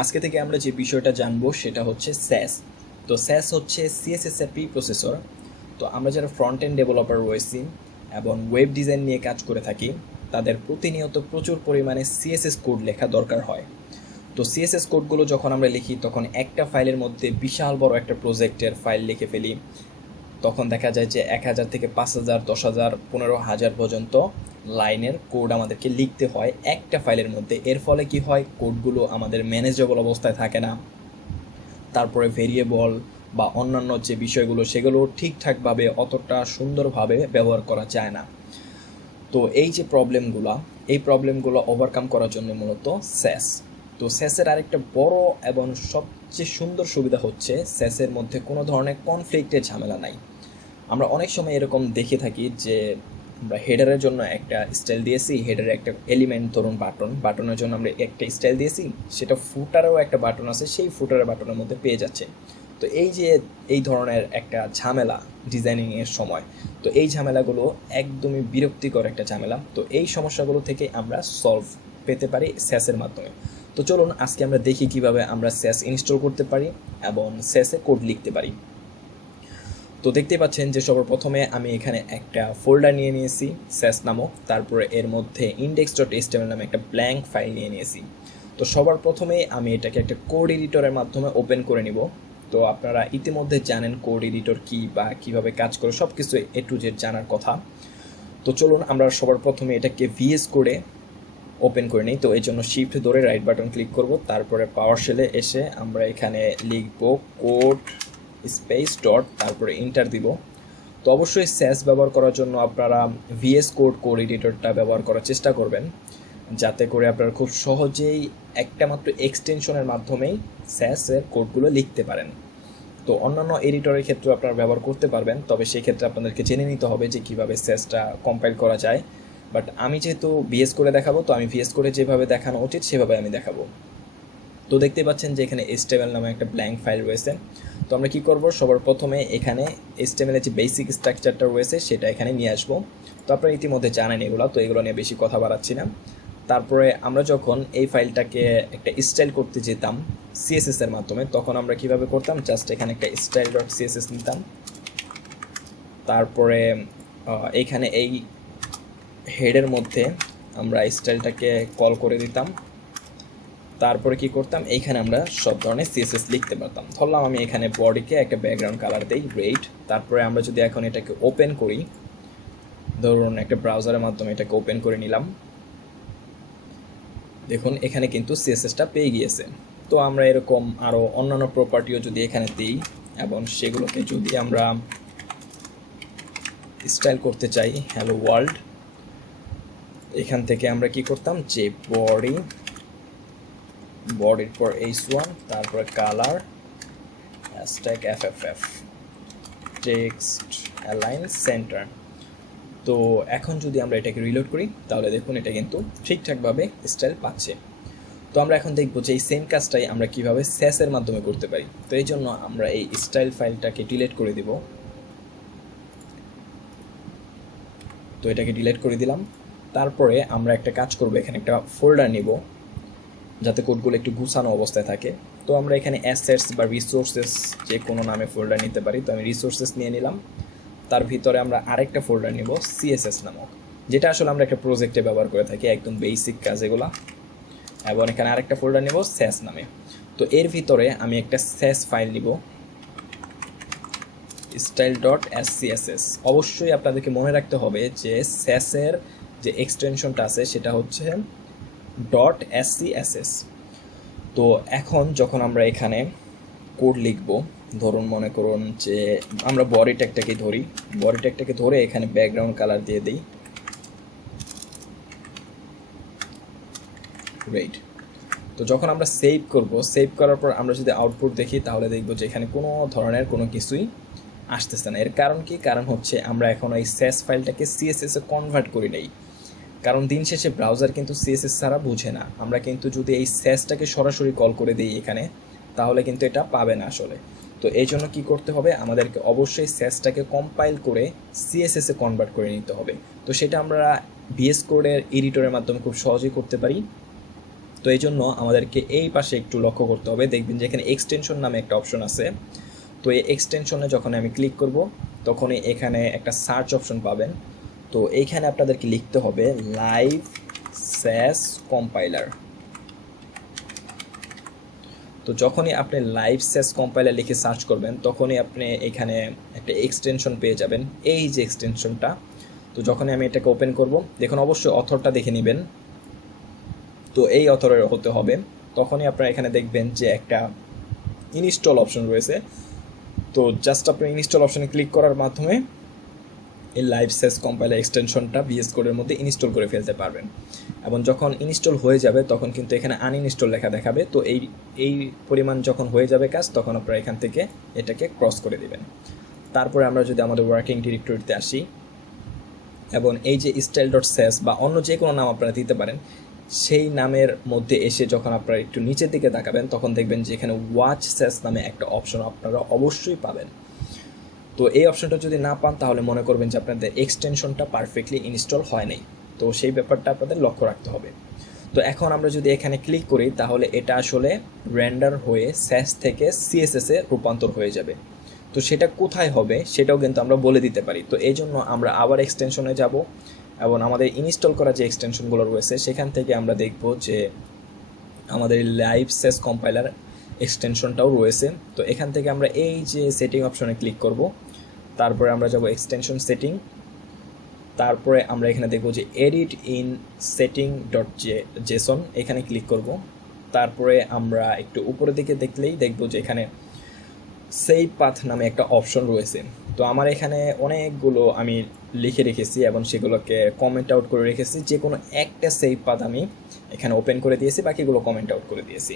আজকে থেকে আমরা যে বিষয়টা জানবো সেটা হচ্ছে স্যাস। তো স্যাস হচ্ছে সিএসএস এর প্রি প্রসেসর। তো আমরা যারা ফ্রন্ট এন্ড ডেভেলপার রয়েছি এবং ওয়েব ডিজাইন নিয়ে কাজ করে থাকি, তাদের প্রতিনিয়ত প্রচুর পরিমাণে সিএসএস কোড লেখা দরকার হয়। তো সিএসএস কোডগুলো যখন আমরা লিখি তখন একটা ফাইলের মধ্যে বিশাল বড় একটা প্রজেক্টের ফাইল লিখে ফেলি। তখন দেখা যায় যে 1000 থেকে 5000, 10,000, 15,000 পর্যন্ত লাইনের কোড আমাদেরকে লিখতে হয় একটা ফাইলের মধ্যে। এর ফলে কি হয়, কোডগুলো আমাদের ম্যানেজেবল অবস্থায় থাকে না। তারপরে ভেরিয়েবল বা অন্যান্য যে বিষয়গুলো সেগুলো ঠিকঠাকভাবে অতটা সুন্দরভাবে ব্যবহার করা যায় না। তো এই যে প্রবলেমগুলো ওভারকাম করার জন্য মূলত স্যাস। তো স্যাসের আরেকটা বড় এবং সবচেয়ে সুন্দর সুবিধা হচ্ছে স্যাসের মধ্যে কোনো ধরনের কনফ্লিক্টের ঝামেলা নাই। আমরা অনেক সময় এরকম দেখে থাকি যে আমরা হেডারের জন্য একটা স্টাইল দিয়েছি, হেডারের একটা এলিমেন্ট ধরুন বাটনের জন্য আমরা একটা স্টাইল দিয়েছি, সেটা ফুটারেও একটা বাটন আছে, সেই ফুটারের বাটনের মধ্যে পেয়ে যাচ্ছে। তো এই ধরনের একটা ঝামেলা ডিজাইনিংয়ের সময়, তো এই ঝামেলাগুলো একদমই বিরক্তিকর একটা ঝামেলা। তো এই সমস্যাগুলো থেকে আমরা সলভ পেতে পারি স্যাসের মাধ্যমে। তো চলুন আজকে আমরা দেখি কিভাবে আমরা স্যাস ইনস্টল করতে পারি এবং স্যাসে কোড লিখতে পারি। তো দেখতে পাচ্ছেন যে সবার প্রথমে আমি এখানে একটা ফোল্ডার নিয়ে নিয়েছি স্যাস নামক, তারপরে এর মধ্যে index.html নামে একটা ব্ল্যাঙ্ক ফাইল নিয়ে নিয়েছি। তো সবার প্রথমে আমি এটাকে একটা কোড এডিটরের মাধ্যমে ওপেন করে নিব। তো আপনারা ইতিমধ্যে জানেন কোড এডিটর কী বা কীভাবে কাজ করে, সব কিছু A to Z জানার কথা। তো চলুন আমরা সবার প্রথমে এটাকে VS কোডে ওপেন করে নিই। তো এই জন্য শিফট ধরে রাইট বাটন ক্লিক করব, তারপরে পাওয়ার শেলে এসে আমরা এখানে লিখব কোড স্পেস ডট, তারপরে এন্টার দিব। তো অবশ্যই স্যাস ব্যবহার করার জন্য আপনারা VS কোড এডিটরটা ব্যবহার করার চেষ্টা করবেন, যাতে করে আপনারা খুব সহজেই একটা মাত্র এক্সটেনশনের মাধ্যমেই স্যাসের কোডগুলো লিখতে পারেন। তো অন্যান্য এডিটরের ক্ষেত্রে আপনারা ব্যবহার করতে পারবেন, তবে সেই ক্ষেত্রে আপনাদেরকে জেনে নিতে হবে যে কীভাবে স্যাসটা কম্পাইল করা যায়। বাট আমি যেহেতু VS কোডে দেখাবো, তো আমি VS কোডে যেভাবে দেখানো উচিত সেভাবে আমি দেখাবো। তো দেখতে পাচ্ছেন যে এখানে HTML নামে একটা ব্ল্যাঙ্ক ফাইল রয়েছে। তো আমরা কি করব, সবার প্রথমে এখানে HTML এর যে বেসিক স্ট্রাকচারটা রয়েছে সেটা এখানে নিয়ে আসবো। তো আপনারা ইতিমধ্যে জানেন এগুলো, তো এগুলো নিয়ে বেশি কথা বাড়াচ্ছি না। তারপরে আমরা যখন এই ফাইলটাকে একটা স্টাইল করতে যেতাম CSS এর মাধ্যমে, তখন আমরা কিভাবে করতাম, জাস্ট এখানে একটা style.css নিতাম, তারপরে এখানে এই হেডের মধ্যে আমরা স্টাইলটাকে কল করে দিতাম। তারপরে কি করতাম, এইখানে আমরা সব ধরনের CSS লিখতে পারতাম। ধরলাম আমি এখানে বডিকে একটা ব্যাকগ্রাউন্ড কালার দেই রেড। তারপরে আমরা যদি এখন এটাকে ওপেন করি, ধরুন একটা ব্রাউজারের মাধ্যমে এটাকে ওপেন করে নিলাম, দেখুন এখানে কিন্তু CSSটা পেয়ে গিয়েছে। তো আমরা এরকম আরও অন্যান্য প্রপার্টিও যদি এখানে দিই এবং সেগুলোকে যদি আমরা স্টাইল করতে চাই হ্যালো ওয়ার্ল্ড, এখান থেকে আমরা কি করতাম যে বডির পর H1, তারপরে colour hashtag FFF text align centre. তো এখন যদি আমরা এটাকে রিলোড করি তাহলে দেখুন এটা কিন্তু ঠিকঠাকভাবে স্টাইল পাচ্ছে। তো আমরা এখন দেখব যে এই সেম কাজটাই আমরা কিভাবে স্যাসের মাধ্যমে করতে পারি। তো এই জন্য আমরা এই স্টাইল ফাইলটাকে ডিলিট করে দিব। তো এটাকে ডিলিট করে দিলাম। তারপরে আমরা একটা কাজ করব, এখানে একটা ফোল্ডার নিব যাতে কোডগুলো একটু গুছানো অবস্থায় থাকে। তো আমরা এখানে অ্যাসেটস বা রিসোর্সেস যে কোনো নামে ফোল্ডার নিতে পারি। তো আমি রিসোর্সেস নিয়ে নিলাম। তার ভিতরে আমরা আরেকটা ফোল্ডার নিব CSS নামক, যেটা আসলে আমরা একটা প্রজেক্টে ব্যবহার করে থাকি, একদম বেসিক কাজ এগুলা। এবং এখানে আরেকটা ফোল্ডার নিব স্যাস নামে। তো এর ভিতরে আমি একটা স্যাস ফাইল নিব style.scss। অবশ্যই আপনাদেরকে মনে রাখতে হবে যে স্যাসের যে এক্সটেনশনটা আছে সেটা হচ্ছে .scss। তো এখন যখন আমরা এখানে কোড লিখব, ধরুন মনে করুন যে আমরা বডি ট্যাগটাকে ধরে এখানে ব্যাকগ্রাউন্ড কালার দিয়ে দিই রেড। তো যখন আমরা সেভ করার পর আমরা যদি আউটপুট দেখি তাহলে দেখব যে এখানে কোনো ধরনের কোনো কিছুই আসতেছে না। এর কারণ কি, কারণ হচ্ছে আমরা এখন এই স্যাস ফাইলটাকে CSS এ কনভার্ট করি নাই। কারণ দিন শেষে ব্রাউজার কিন্তু CSS ছাড়া বুঝে না। আমরা কিন্তু যদি এই স্যাসটাকে সরাসরি কল করে দিই এখানে, তাহলে কিন্তু এটা পাবে না আসলে। তো এই জন্য কী করতে হবে, আমাদেরকে অবশ্যই স্যাসটাকে কম্পাইল করে CSS এ কনভার্ট করে নিতে হবে। তো সেটা আমরা VS কোডের এডিটরের মাধ্যমে খুব সহজেই করতে পারি। তো এই জন্য আমাদেরকে এই পাশে একটু লক্ষ্য করতে হবে, দেখবেন যে এখানে এক্সটেনশন নামে একটা অপশন আছে। তো এই এক্সটেনশনে যখন আমি ক্লিক করব তখনই এখানে একটা সার্চ অপশন পাবেন। তো এইখানে আপনাদেরকে লিখতে হবে লাইভ স্যাস কম্পাইলার। তো যখনই আপনি লাইভ স্যাস কম্পাইলার লিখে সার্চ করবেন তখনই আপনি এখানে একটা এক্সটেনশন পেয়ে যাবেন, এই যে এক্সটেনশনটা। তো যখনই আমি এটাকে ওপেন করব, দেখুন অবশ্যই অথরটা দেখে নেবেন। তো এই অথরের হতে হবে, তখনই আপনারা এখানে দেখবেন যে একটা ইনস্টল অপশন রয়েছে। তো জাস্ট আপনি ইনস্টল অপশনে ক্লিক করার মাধ্যমে এই লাইভ স্যাস কম্পাইলার এক্সটেনশনটা ভিএস কোডের মধ্যে ইনস্টল করে ফেলতে পারবেন। এবং যখন ইনস্টল হয়ে যাবে তখন কিন্তু এখানে আনইনস্টল লেখা দেখাবে। তো এই পরিমাণ যখন হয়ে যাবে কাজ, তখন আপনারা এখান থেকে এটাকে ক্রস করে দেবেন। তারপরে আমরা যদি আমাদের ওয়ার্কিং ডিরেক্টরিতে আসি এবং এই যে style.sas বা অন্য যে কোনো নাম আপনারা দিতে পারেন, সেই নামের মধ্যে এসে যখন আপনারা একটু নিচের দিকে তাকাবেন তখন দেখবেন যে এখানে ওয়াচ স্যাস নামে একটা অপশন আপনারা অবশ্যই পাবেন। তো এই অপশনটা যদি না পান তাহলে মনে করবেন যে আপনাদের এক্সটেনশনটা পারফেক্টলি ইনস্টল হয় নাই। তো সেই ব্যাপারটা আপনাদের লক্ষ্য রাখতে হবে। তো এখন আমরা যদি এখানে ক্লিক করি তাহলে এটা আসলে রেন্ডার হয়ে স্যাস থেকে সিএসএসে রূপান্তর হয়ে যাবে। তো সেটা কোথায় হবে সেটাও কিন্তু আমরা বলে দিতে পারি। তো এই জন্য আমরা আবার এক্সটেনশনে যাব এবং আমাদের ইনস্টল করা যে এক্সটেনশনগুলো রয়েছে সেখান থেকে আমরা দেখব যে আমাদের লাইভ স্যাস কম্পাইলার এক্সটেনশনটাও রয়েছে। তো এখান থেকে আমরা এই যে সেটিং অপশনে ক্লিক করব, তারপরে আমরা যাব এক্সটেনশন সেটিং, তারপরে আমরা এখানে দেখব যে এডিট ইন setting.json, এখানে ক্লিক করব। তারপরে আমরা একটু উপরের দিকে দেখলেই দেখব যে এখানে সেভ পাথ নামে একটা অপশন রয়েছে। তো আমার এখানে অনেকগুলো আমি লিখে রেখেছি এবং সেগুলোকে কমেন্ট আউট করে রেখেছি। যে কোনো একটা সেভ পাথ আমি এখানে ওপেন করে দিয়েছি, বাকিগুলো কমেন্ট আউট করে দিয়েছি।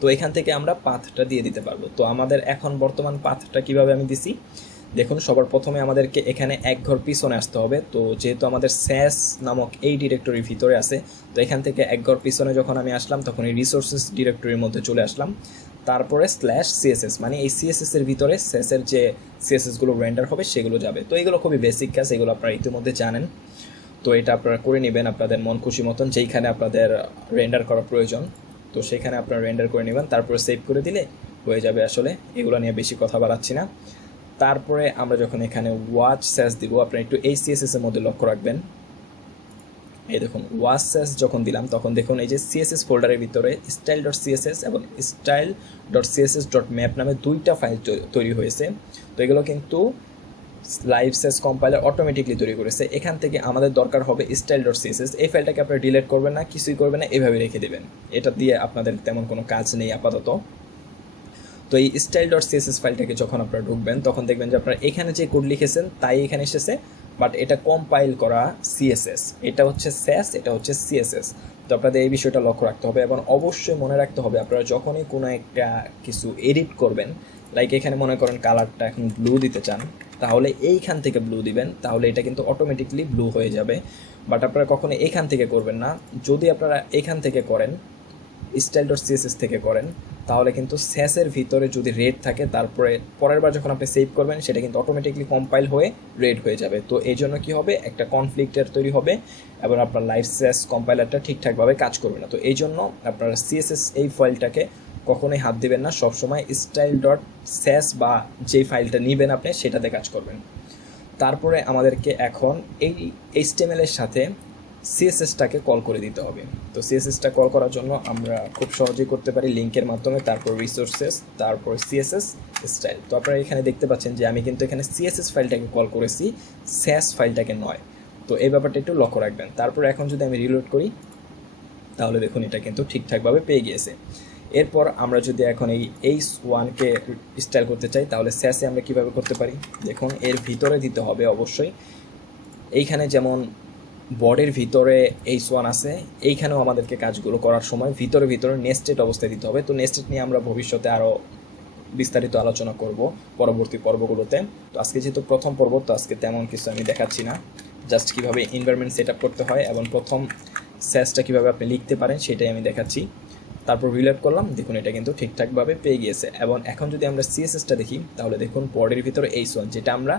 তো এখান থেকে আমরা পাথটা দিয়ে দিতে পারবো। তো আমাদের এখন বর্তমান পাথটা কিভাবে আমি দিছি দেখুন। সবার প্রথমে আমাদেরকে এখানে এক ঘর পিছনে আসতে হবে। তো যেহেতু আমাদের স্যাস নামক এই ডিরেক্টরির ভিতরে আছে, তো এখান থেকে এক ঘর পিছনে যখন আমি আসলাম তখন এই রিসোর্সেস ডিরেক্টরির মধ্যে চলে আসলাম। তারপরে /CSS, মানে এই সিএসএস এর ভিতরে স্যাসের যে সিএসএসগুলো রেন্ডার হবে সেগুলো যাবে। তো এগুলো খুবই বেসিক কাজ, এগুলো আপনারা ইতিমধ্যে জানেন। তো এটা আপনারা করে নেবেন আপনাদের মন খুশি মতন, যেইখানে আপনাদের রেন্ডার করা প্রয়োজন তো সেখানে আপনারা রেন্ডার করে নেবেন, তারপরে সেভ করে দিলে হয়ে যাবে। আসলে এগুলো নিয়ে বেশি কথা বাড়াচ্ছি না। তারপরে আমরা যখন এখানে ওয়াচ স্যাস দিব, আপনারা একটু এই সিএসএস এর মধ্যে লক্ষ্য রাখবেন। এই দেখুন ওয়াচ স্যাস যখন দিলাম তখন দেখুন এই যে সিএসএস ফোল্ডারের ভিতরে style.css এবং style.css.map নামে দুইটা ফাইল তৈরি হয়েছে। তো এগুলো কিন্তু লাইভ স্যাস কম্পাইলার অটোমেটিকলি তৈরি করেছে। এখান থেকে আমাদের দরকার হবে style.css। এই ফাইলটাকে আপনারা ডিলিট করবেন না, কিছুই করবেন না, এভাবে রেখে দেবেন। এটা দিয়ে আপনাদের তেমন কোনো কাজ নেই আপাতত। তো এই style.css ফাইলটাকে যখন আপনারা ঢুকবেন তখন দেখবেন যে আপনারা এখানে যে কোড লিখেছেন তাই এখানে এসেছে, বাট এটা কম্পাইল করা সিএসএস। এটা হচ্ছে স্যাস, এটা হচ্ছে সিএসএস। তো আপনাদের এই বিষয়টা লক্ষ্য রাখতে হবে এবং অবশ্যই মনে রাখতে হবে আপনারা যখনই কোনো একটা কিছু এডিট করবেন, লাইক এখানে মনে করেন কালারটা এখন ব্লু দিতে চান, তাহলে এইখান থেকে ব্লু দিবেন, তাহলে এটা কিন্তু অটোমেটিকলি ব্লু হয়ে যাবে। বাট আপনারা কখনো এইখান থেকে করবেন না। যদি আপনারা এখান থেকে করেন, style.css থেকে করেন, তাহলে কিন্তু স্যাসের ভিতরে যদি রেড থাকে তারপরে পরের বার যখন আপনি সেভ করবেন সেটা কিন্তু অটোমেটিকলি কম্পাইল হয়ে রেড হয়ে যাবে। তো এই জন্য কী হবে, একটা কনফ্লিক্টের তৈরি হবে এবং আপনার লাইভ স্যাস কম্পাইলারটা ঠিকঠাকভাবে কাজ করবে না। তো এই জন্য আপনারা সিএসএস এই ফাইলটাকে কখনোই হাত দিবেন না, সবসময় style.sas বা যেই ফাইলটা নেবেন আপনি সেটাতে কাজ করবেন। তারপরে আমাদেরকে এখন এই HTML এর সাথে সিএসএসটাকে কল করে দিতে হবে। তো সিএসএসটা কল করার জন্য আমরা খুব সহজেই করতে পারি লিঙ্কের মাধ্যমে, তারপর রিসোর্সেস, তারপর সিএসএস স্টাইল। তো আপনারা এখানে দেখতে পাচ্ছেন যে আমি কিন্তু এখানে সিএসএস ফাইলটাকে কল করেছি, স্যাস ফাইলটাকে নয়। তো এই ব্যাপারটা একটু লক্ষ্য রাখবেন। তারপর এখন যদি আমি রিলোড করি তাহলে দেখুন এটা কিন্তু ঠিকঠাকভাবে পেয়ে গিয়েছে। এরপর আমরা যদি এখন এই h1কে স্টাইল করতে চাই তাহলে স্যাসে আমরা কীভাবে করতে পারি দেখুন। এর ভিতরে দিতে হবে অবশ্যই, এইখানে যেমন বডির ভিতরে h1 আছে, এইখানেও আমাদেরকে কাজগুলো করার সময় ভিতরে নেস্টেড অবস্থায় দিতে হবে। তো নেস্টেড নিয়ে আমরা ভবিষ্যতে আরও বিস্তারিত আলোচনা করব পরবর্তী পর্বগুলোতে। তো আজকে যেহেতু প্রথম পর্ব, তো আজকে তেমন কিছু আমি দেখাচ্ছি না, জাস্ট কীভাবে এনভায়রনমেন্ট সেট আপ করতে হয় এবং প্রথম স্যাসটা কীভাবে আপনি লিখতে পারেন সেটাই আমি দেখাচ্ছি। তারপর রিলোড করলাম, দেখুন এটা কিন্তু ঠিকঠাকভাবে পেয়ে গিয়েছে। এবং এখন যদি আমরা সিএসএসটা দেখি তাহলে দেখুন বডির ভিতরে h1 যেটা আমরা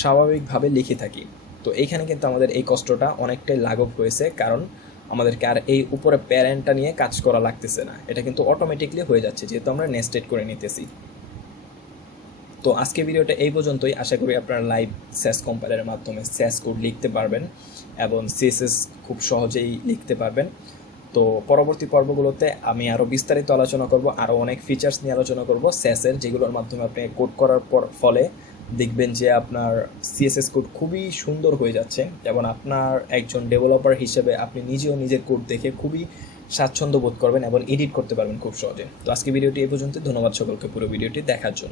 স্বাভাবিকভাবে লিখে থাকি। তো এইখানে কিন্তু আমাদের এই কষ্টটা অনেকটাই লাঘব হয়েছে, কারণ আমাদেরকে আর এই উপরে প্যারেন্টটা নিয়ে কাজ করা লাগতেছে না, এটা কিন্তু অটোমেটিকলি হয়ে যাচ্ছে যেহেতু আমরা নেস্টেড করে নিতেছি। তো আজকে ভিডিওটা এই পর্যন্তই। আশা করি আপনারা লাইভ স্যাস কম্পাইলারের মাধ্যমে স্যাস কোড লিখতে পারবেন এবং সিএসএস খুব সহজেই লিখতে পারবেন। তো পরবর্তী পর্বগুলোতে আমি আরও বিস্তারিত আলোচনা করব, আরও অনেক ফিচার্স নিয়ে আলোচনা করব স্যাসের, যেগুলোর মাধ্যমে আপনি কোড করার ফলে দেখবেন যে আপনার সিএসএস কোড খুবই সুন্দর হয়ে যাচ্ছে এবং আপনার একজন ডেভেলপার হিসেবে আপনি নিজেও নিজের কোড দেখে খুবই স্বাচ্ছন্দ্য বোধ করবেন এবং এডিট করতে পারবেন খুব সহজে। তো আজকে ভিডিওটি এই পর্যন্ত। ধন্যবাদ সকলকে পুরো ভিডিওটি দেখার জন্য।